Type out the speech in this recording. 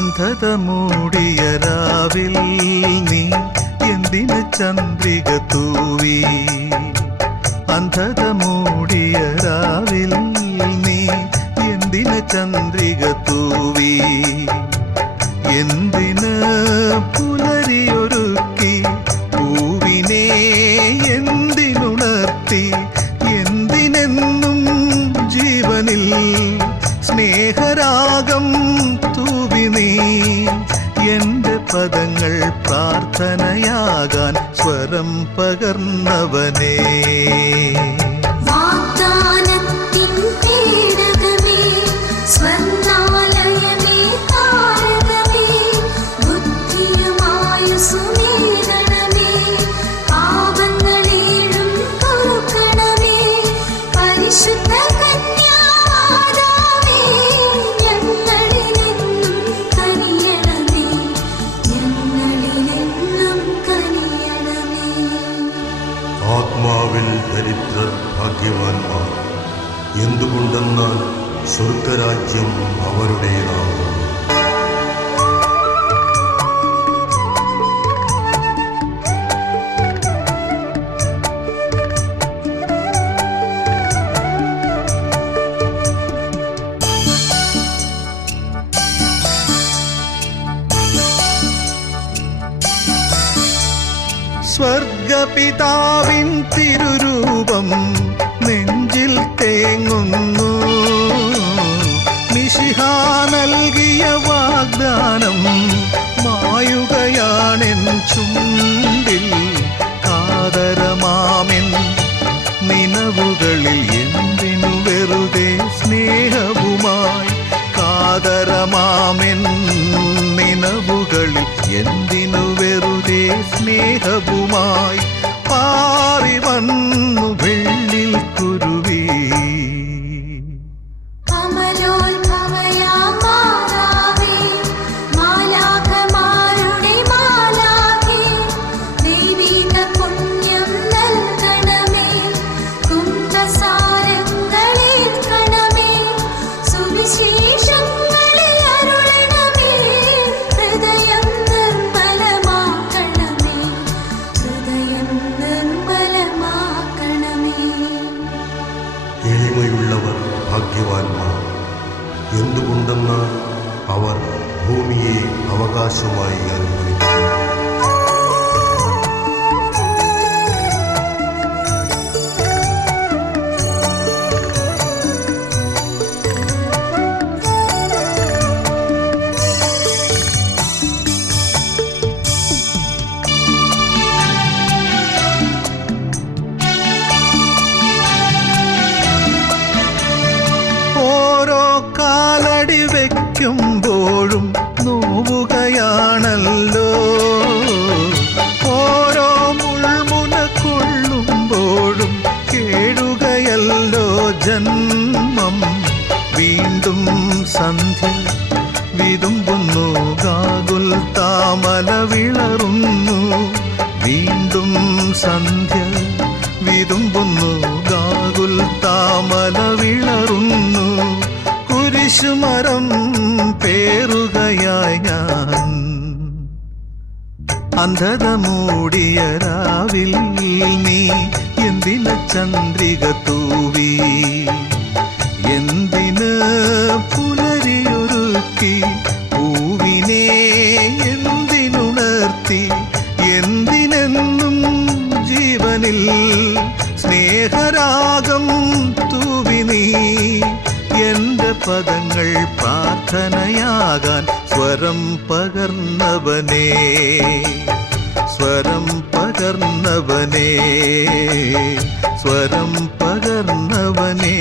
അന്ധത മൂടിയ രാവിൽ നീ എന്തിന് ചന്ദ്രിക തൂവി? അന്ധത മൂടിയ രാവിൽ നീ എന്തിന് ചന്ദ്രിക തൂവി? എന്തിന് പുലരിയൊരുക്കി പൂവിനെ എന്തിനുണർത്തി? എന്തിനെന്നും ജീവനിൽ സ്നേഹരാഗം തൂവി നീ? എന്റെ പദങ്ങൾ പ്രാർത്ഥനയാകാൻ സ്വരം പകർന്നവനേ. ആത്മാവിൽ ദരിദ്രർ ഭാഗ്യവാന്മാർ, എന്തുകൊണ്ടെന്നാൽ സ്വർഗരാജ്യം അവരുടേതാകും. സ്വർഗപിതാവിൻ തിരുരൂപം നെഞ്ചിൽ തേങ്ങുന്നു. മിശിഹാ നൽകിയ വാഗ്ദാനം മായുകയാണെൻ ചുണ്ടിൽ. കാതരമാമെൻ നിനവുകളിൽ എന്തിനു വെറുതെ സ്നേഹവുമായി? കാതരമാമെൻ നിനവുകളിൽ എന്തിനു വെറുതെ സ്നേഹവുമായി? പാറി വന്നു വെള്ളിൽ കുരുവി. എളിമയുള്ളവർ ഭാഗ്യവാന്മാർ, എന്തുകൊണ്ടെന്നാൽ അവർ ഭൂമിയെ അവകാശമായി അനുഭവിക്കും. കാലടി വയ്ക്കുമ്പോഴും നോവുകയാണല്ലോ. ഓരോ മുൾമുന കൊള്ളുമ്പോഴും കേഴുകയല്ലോ ജന്മം. വീണ്ടും സന്ധ്യ വിതുമ്പുന്നു, ഗാകുൽ താമല വിളറുന്നു. വീണ്ടും സന്ധ്യ വിതുമ്പുന്നു, ഗാകുൽ താമല വിളറുന്നു. കുരിശുമരം പേറുകയായി ഞാൻ. അന്ധത മൂടിയ രാവിൽ നീ എന്തിന് ചന്ദ്രിക തൂവി? എന്തിന് പുലരിയൊരുക്കി പൂവിനെ എന്തിനുണർത്തി? എന്തിനെന്നും ജീവനിൽ സ്നേഹരാഗം തൂവി നീ? എന്റെ പദങ്ങൾ പ്രാർത്ഥനയാകാൻ സ്വരം പകർന്നവനേ. സ്വരം പകർന്നവനേ, സ്വരം പകർന്നവനേ.